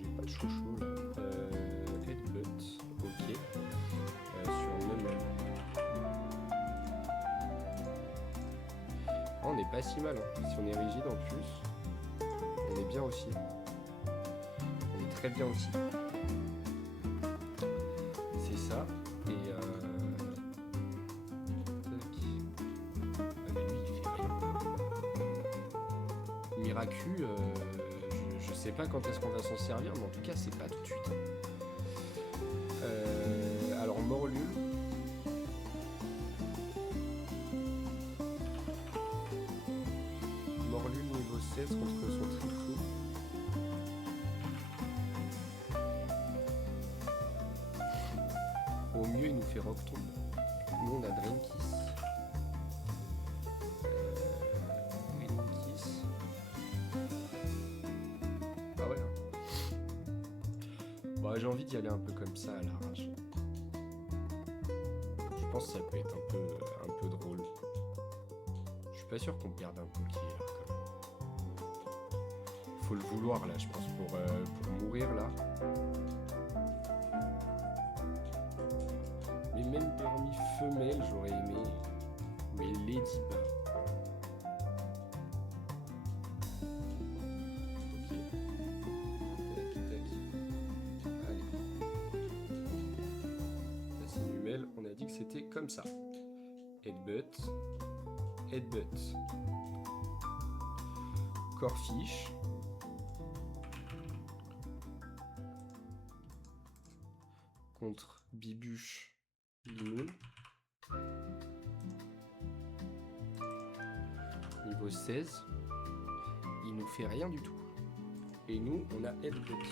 J'ai pas de chouchou là. Headbutt, ok. Sur Memel. Oh, on n'est pas si mal. Hein. Si on est rigide en plus, on est bien aussi. On est très bien aussi. C'est ça. Et Miracu, je sais pas quand est-ce qu'on va s'en servir, mais en tout cas, c'est pas tout de suite. Alors, Morlul. Morlul niveau 16 contre son tricot. Au mieux, il nous fait Rocktomb. Nous, on a Drainkiss. Bah, j'ai envie d'y aller un peu comme ça à l'arrache. Je pense que ça peut être un peu drôle. Je suis pas sûr qu'on perde un bouclier là, quand même. Faut le vouloir là, je pense, pour mourir là. Mais même parmi femelles, j'aurais aimé. Mais Ladybug. Ok. Tac, tac. Allez. Là, c'est une humelle. On a dit que c'était comme ça. Headbutt. Headbutt. Corfish. Contre Bibuche. Linoun. Niveau 16. Il nous fait rien du tout. Et nous, on a Headbutt.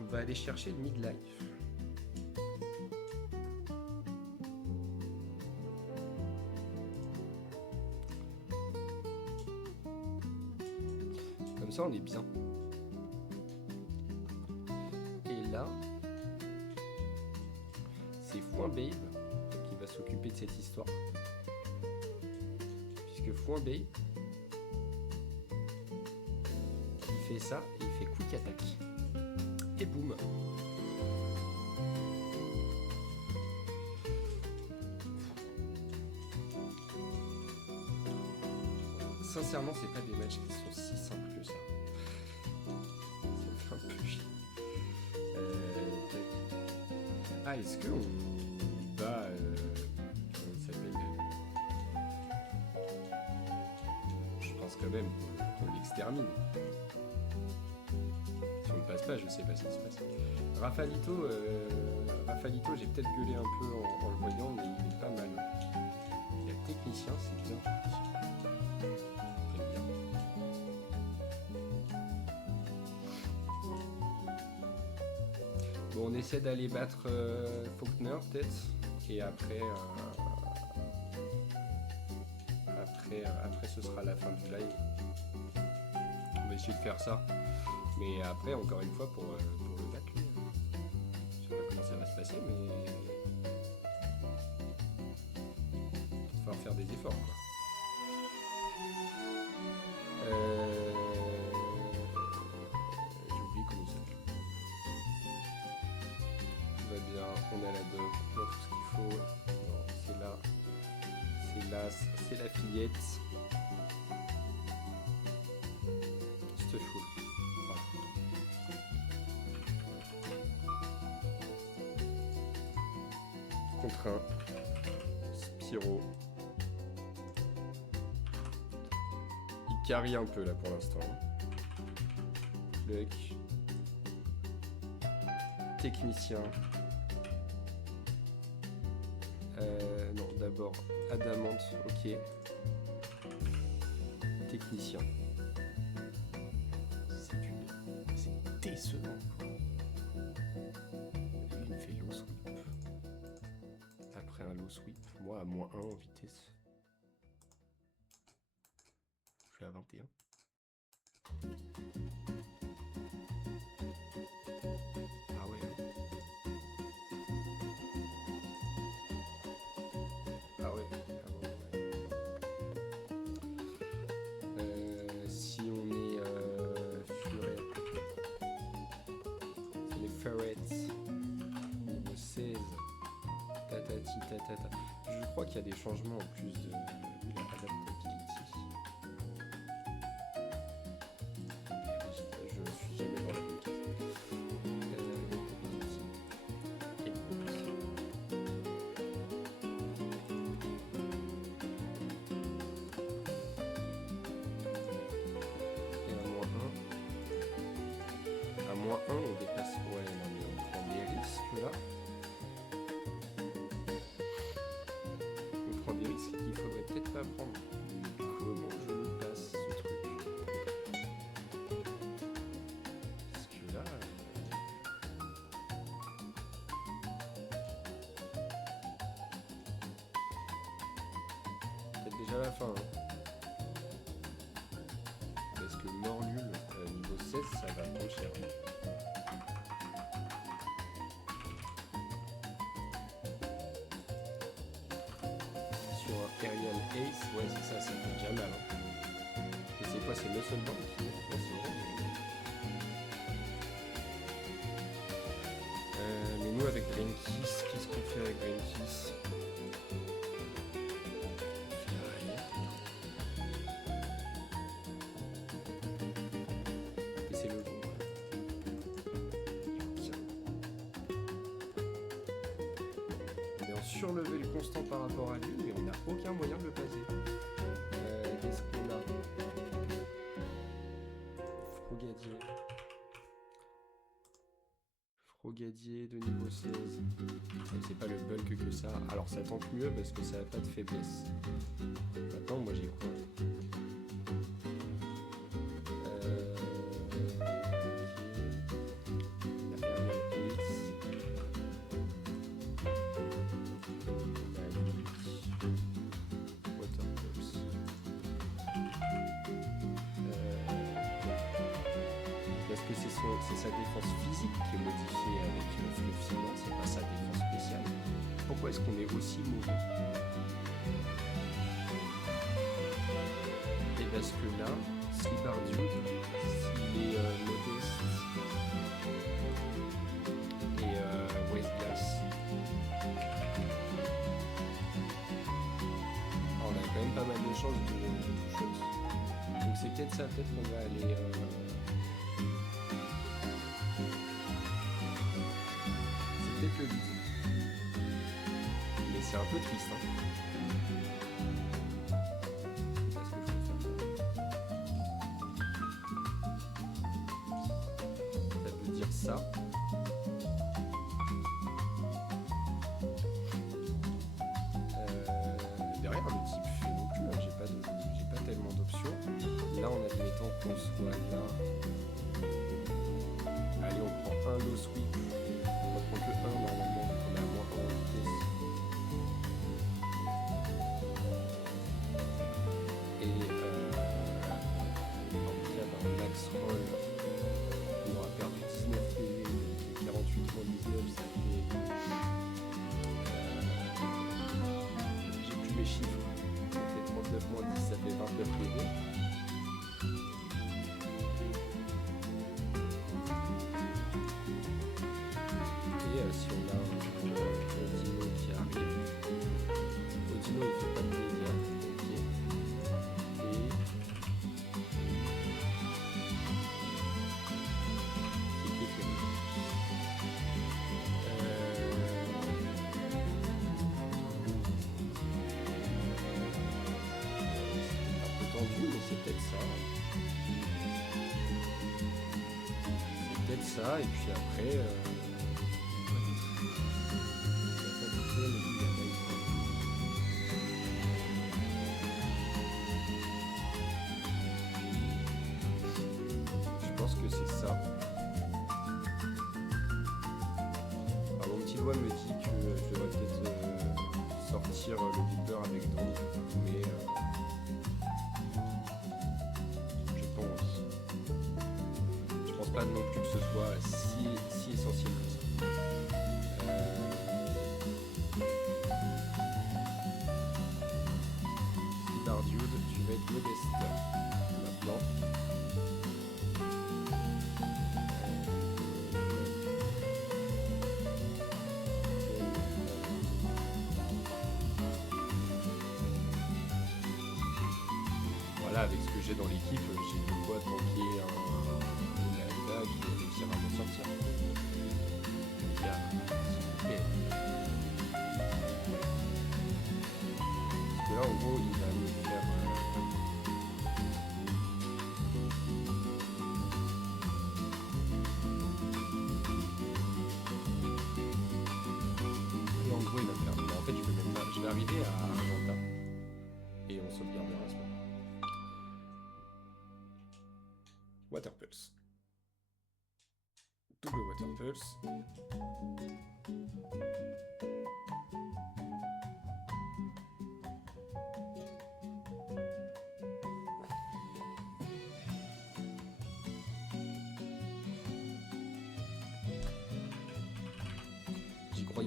On va aller chercher le midlife. Comme ça, on est bien. Et là, c'est Foin Babe qui va s'occuper de cette histoire. Puisque Foin Babe, il fait ça et il fait quick attack. Et boum. Sincèrement, c'est pas des matchs qui sont si simples que ça. Ça me fait un peu chier. Ah, est-ce qu'on va... comment il s'appelle Je pense quand même qu'on l'extermine. Si on ne passe pas, je sais pas ce qui se passe. Rafalito, j'ai peut-être gueulé un peu en le voyant, mais il est pas mal. Il y a technicien, c'est bien. J'aime bien. Bon, on essaie d'aller battre Faulkner peut-être, et après ce sera la fin du live. On va essayer de faire ça, mais après encore une fois pour le battre lui, je sais pas comment ça va se passer, mais il va falloir faire des efforts quoi. J'ai oublié comment ça s'appelle. Tout va bien, on a la doc, on a tout ce qu'il faut. Non, c'est là, c'est la fillette. Stufful. Voilà. Contre un Spyro. Il carry un peu là pour l'instant. Luck. Technicien. Non, d'abord Adamante, ok. Technicien. C'est décevant. Lui, il me fait low sweep. Après un low sweep, moi à -1 en vitesse. Je suis à 21. Ah ouais. Ah ouais. Si on est furet, c'est les ferrets, niveau 16, tatati tatata. Je crois qu'il y a des changements en plus de la adaptability. Je suis jamais dans la bonne case. Adaptability. Et à -1, on dépasse. Ouais, non, mais on prend des risques là. On prend des risques qu'il faudrait peut-être pas prendre. Comment je me passe ce truc? Parce que là. Peut-être déjà la fin. Hein. Parce que mort nul. 16, ça va prendre cher. Sur un Aerial Ace, ouais, c'est ça, ça fait déjà mal. Hein. Et c'est quoi, c'est Muscle Band qui est? Ouais, c'est vrai. Mais nous, avec Green Kiss, qu'est-ce qu'on fait avec Green Kiss? Surlever le constant par rapport à lui, mais on n'a aucun moyen de le passer. Qu'est-ce qu'on a? Frogadier. Frogadier de niveau 16. C'est pas le bulk que ça. Alors ça tente mieux parce que ça n'a pas de faiblesse. Maintenant, moi j'ai quoi? C'est sa défense physique qui est modifiée avec Fluffy, non, c'est pas sa défense spéciale. Pourquoi est-ce qu'on est aussi mauvais? Et parce que là, Slibardude, s'il est modeste et West Glass, on a quand même pas mal de chances de tout shot. Donc c'est peut-être ça, peut-être qu'on va aller... le vide. Mais c'est un peu triste, hein. Parce que je peux faire ça. Ça veut dire ça. Derrière le type fait non plus, hein. J'ai pas tellement d'options. Là, en admettant qu'on soit là. Allez, on prend un low sweep. On prend que 1 normalement, donc on a moins 1 en vitesse. Et en cas d'un max roll, on aura perdu 19 PV, 48 moins 19, ça fait... j'ai plus mes chiffres, ça fait 39 moins 10, ça fait 29 PV. Si on a un Odino qui arrive, Odino il fait pas de dégâts, ok. Et c'est qui un peu tendu, mais c'est peut-être ça. C'est peut-être ça, et puis après... Je pense que c'est ça. Alors, mon petit doigt me dit que je devrais peut-être sortir le Viper avec Don, mais j'ai pas envie. Je pense pas non plus que ce soit si essentiel que ça. Slibardude, tu vas être modeste maintenant. Voilà, avec ce que j'ai dans l'équipe, j'ai de quoi tanker une attaque qui réussira à me sortir. Parce que là, en gros, il va me faire... Et en gros, il va me faire... Mais en fait, je peux même pas... Je vais arriver à Argenta. Et on sauvegardera à ce moment. Water Pulse. Double Water Pulse.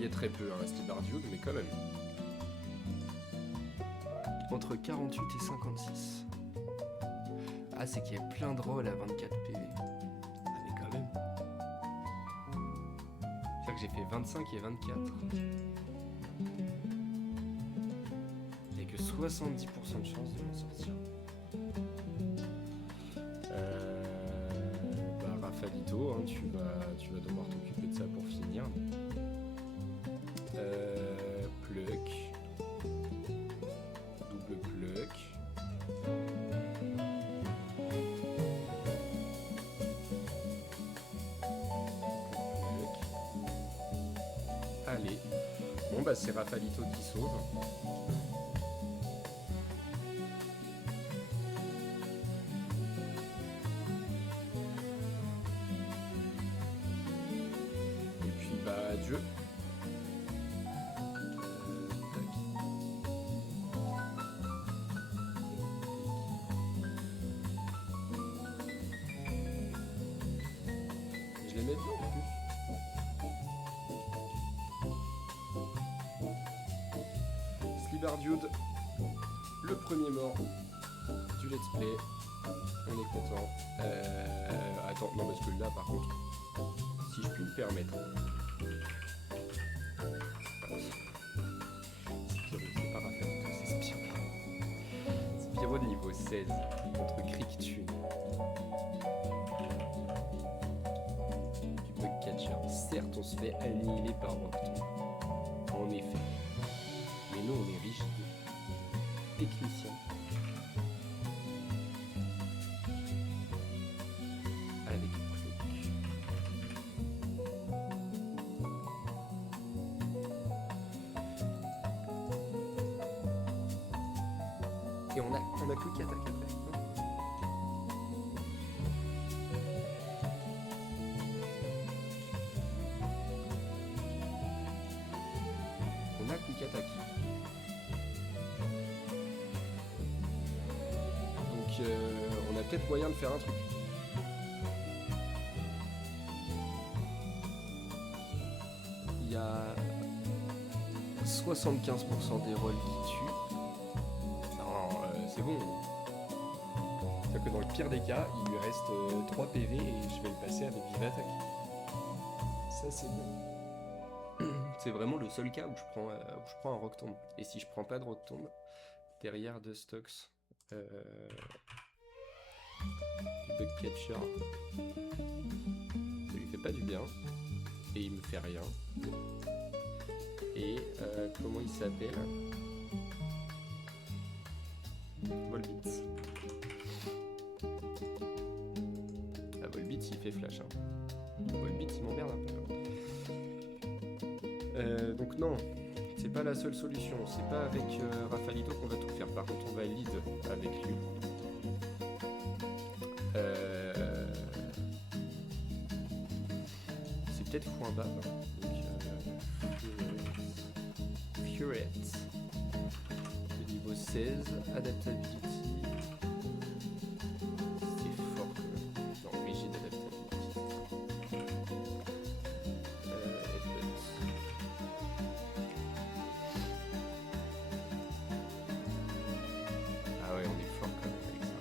voyait très peu, hein, Slibardioud, mais quand même. Entre 48 et 56. Ah, c'est qu'il y a plein de rôles à 24 PV. Ah, mais quand même. C'est-à-dire que j'ai fait 25 et 24. Il n'y a que 70% de chance de m'en sortir. Rafalito, hein, tu vas devoir t'occuper de ça pour finir. Pluck. Double pluck. Allez. Bon bah c'est Rafalito qui sauve. Et puis bah adieu. Je les mets bien en plus. Slibardioud, le premier mort du let's play. On est content. Attends, non parce que là par contre, si je puis me permettre. C'est pas Rafalito, c'est Spyro. Spyro de niveau 16 contre Cricketune. Du bug catcher. Certes, on se fait annihiler par Octon. En effet. Mais nous, on est rigide. Technicien. Avec Pluck. Et on a Pluck qui attaque après. On a Pluck attaque. Donc on a peut-être moyen de faire un truc. Il y a 75% des rôles qui tuent. Non, c'est bon. C'est-à-dire que dans le pire des cas, il lui reste 3 PV et je vais le passer avec Vive Attaque. Ça c'est bon. C'est vraiment le seul cas où je prends un Rock Tomb. Et si je prends pas de Rock Tomb, derrière Dustox, du Bug Catcher, ça lui fait pas du bien. Et il me fait rien. Et comment il s'appelle? Volbeat. Ah, Volbeat il fait flash. Hein. Volbeat il m'emmerde un peu. Donc non, c'est pas la seule solution. C'est pas avec Rafalito qu'on va tout faire. Par contre on va lead avec lui. C'est peut-être point bas. Hein. Donc Furet. De niveau 16. Adaptability. C'est fort quand même. Non, rigide adaptability. Ah ouais, on est fort quand même avec ça.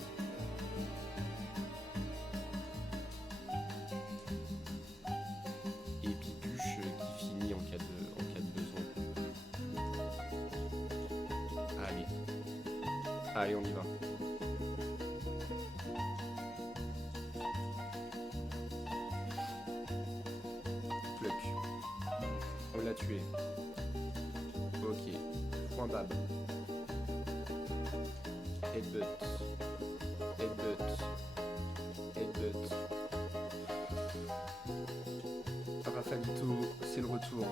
Et Pipuche qui finit en cas de besoin. Allez. Allez, on y va. Pluck. On l'a tué. Ok. Point bab. Headbutt. Headbutt. Headbutt. Rafalito, c'est le retour.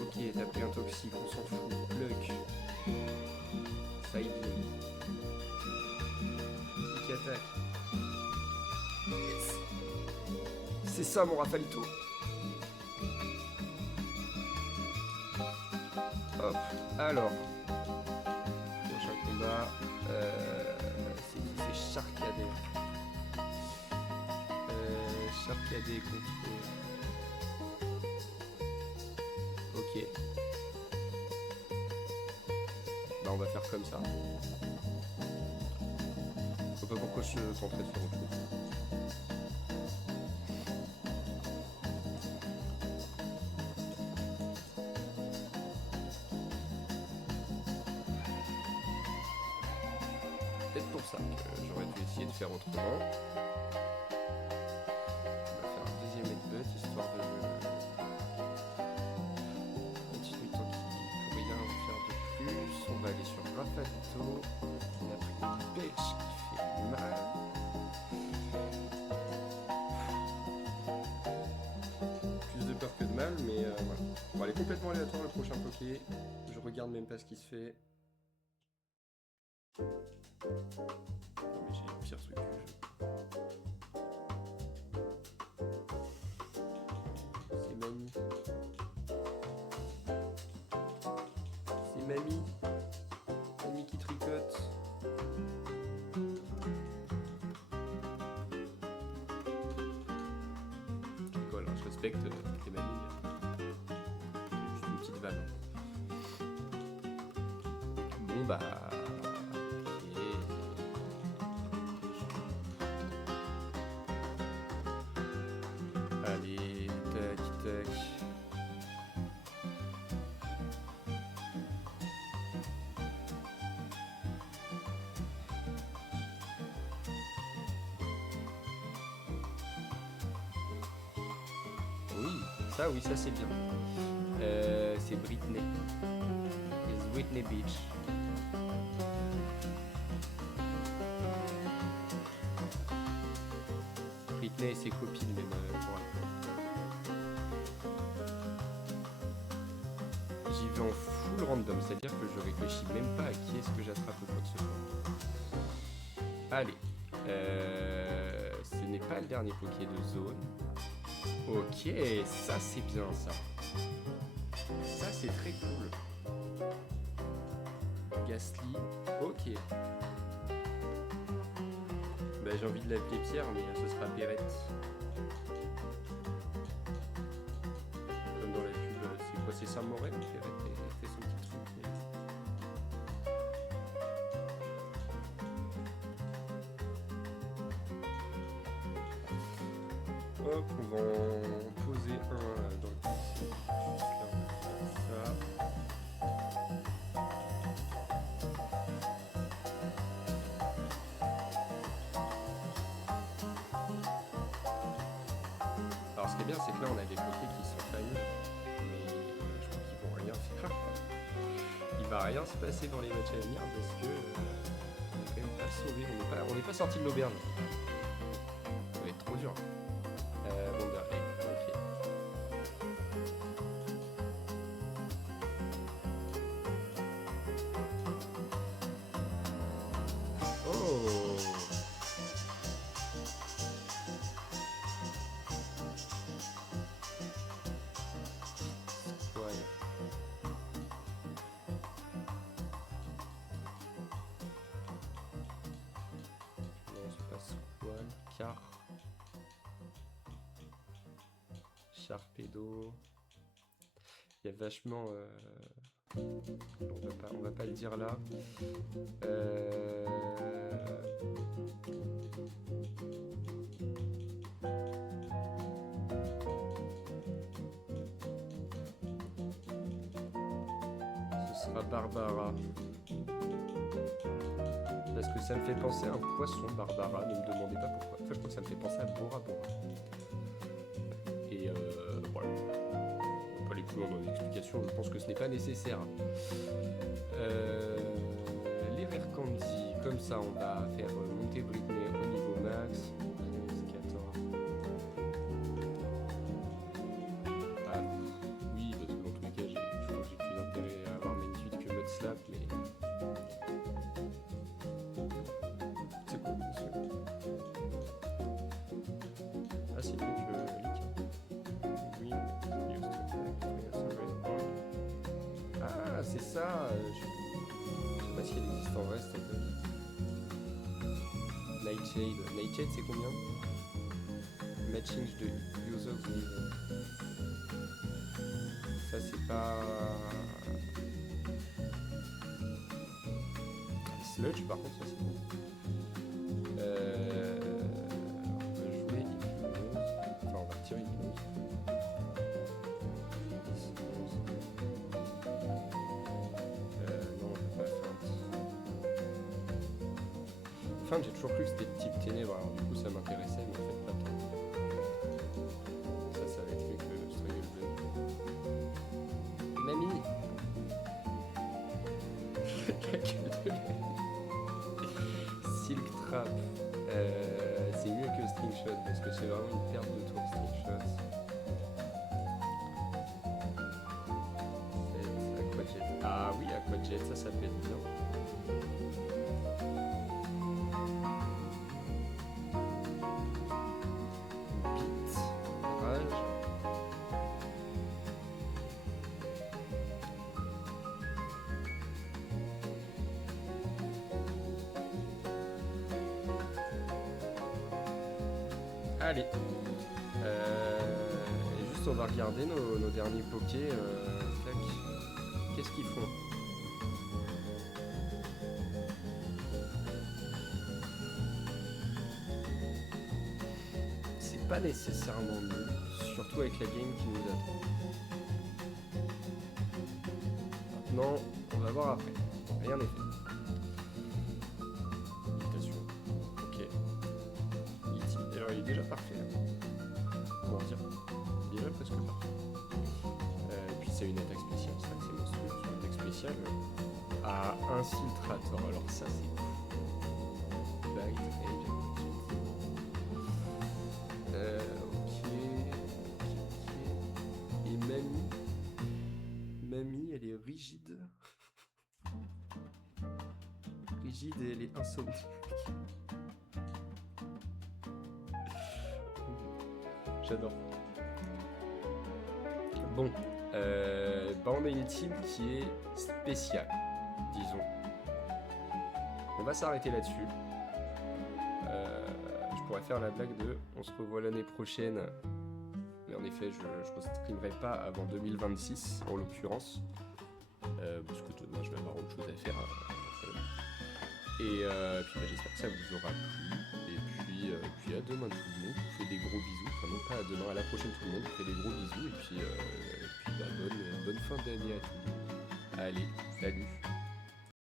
Ok, t'as pris un toxique, on s'en fout. Pluck. Side. Qui attaque. C'est ça mon Rafalito. Hop. Alors. Prochain combat. C'est qui? C'est Charcadet. Charcadet contre. Ok. on va faire comme ça. Je sais pas pourquoi je tenterais de faire autre chose. Peut-être pour ça que j'aurais dû essayer de faire autrement. On va faire un deuxième headbutt histoire de continuer tant qu'il faut rien faire de plus. On va aller sur Rafato. On a pris une belge qui fait mal. Plus de peur que de mal, mais voilà. On va aller complètement aléatoire le prochain poké. Je regarde même pas ce qui se fait. Non mais j'ai le pire truc du jeu. C'est mamie. C'est mamie. Mamie qui tricote. Je rigole, hein, je respecte les mamies. C'est juste une petite vanne. Bon bah... Allez, tac, tac. Oui, ça c'est bien. C'est Britney. C'est Britney Beach. Britney et ses copines même. J'y vais en full random, c'est-à-dire que je réfléchis même pas à qui est-ce que j'attrape ou quoi que ce soit. Allez. Ce n'est pas le dernier Poké de zone. Ok, ça c'est bien ça. Ça c'est très cool. Ghastly, ok. Bah, j'ai envie de l'appeler Pierre, mais ce sera Perrette. Comme dans la pub, c'est quoi? C'est Saint-Morel ou Perrette fait son petit truc. Hop, on va en poser un dans le PC. Ça. Alors ce qui est bien, c'est que là on a des Pokés qui sont faillis, mais je crois qu'ils vont rien faire. Il va rien se passer dans les matchs à venir parce que on est quand même pas sauvé, on n'est pas sorti de l'auberge. Ça va être trop dur. Wonder Egg, ok. Oh! Squall. Non, c'est pas Squall, car. Sharpedo. Il y a vachement... on va pas le dire là. Ce sera Barbara. Parce que ça me fait penser à un poisson, Barbara. Ne me demandez pas pourquoi. Enfin, je crois que ça me fait penser à Bora Bora. Et voilà. On va pas aller plus loin dans l'explication, je pense que ce n'est pas nécessaire. Les verts candy, comme ça on va faire monter Britney au niveau max. 14. Ah, oui, parce que dans tous les cas, je crois que j'ai plus intérêt à avoir main suite que mode slap, mais. C'est cool, monsieur. Ah, c'est mieux que ah, c'est ça. Je sais pas si elle existe en vrai cette ability. Nightshade. Nightshade, c'est combien? Matching de user with. Ça, c'est pas. Sludge, par contre, ça c'est bon. On va jouer Hypnose. Enfin, on va retirer Hypnose. Non, on peut pas Feinte, j'ai toujours cru que c'était type ténèbres, alors du coup ça m'intéressait, mais en fait pas tant. Ça va être mieux que Struggle Blade. Mamie. La gueule de Silk Trap. C'est mieux que String Shot parce que c'est vraiment une perte de tour String Shot. Aquajet. Ah oui, Aquajet, ça peut être bien. Beat, Rage. Allez. Et juste on va regarder nos derniers pokés. Tac. Qu'est-ce qu'ils font? C'est pas nécessairement mieux, surtout avec la game qui nous attend. Maintenant, on va voir après. Rien n'est fait. Ok. Alors il est déjà parfait là. Comment dire? Il est déjà presque parfait. Et puis c'est une attaque spéciale, c'est vrai que c'est monstrueux sur une attaque spéciale. À Infiltrator, alors ça c'est ouf. Bite, Age, ok. Et Mamie, elle est rigide. Rigide et elle est insomniaque. J'adore. Bon, on a une team qui est spéciale, disons. On va s'arrêter là-dessus. Je pourrais faire la blague de on se revoit l'année prochaine. Mais en effet, je ne streamerai pas avant 2026, en l'occurrence. Parce que demain, je vais avoir autre chose à faire. Et puis j'espère que ça vous aura plu. Et puis à demain tout le monde. Je vous fais des gros bisous. Enfin non pas à demain, à la prochaine tout le monde. Je vous fais des gros bisous. Et puis bonne fin d'année à tous. Allez, salut.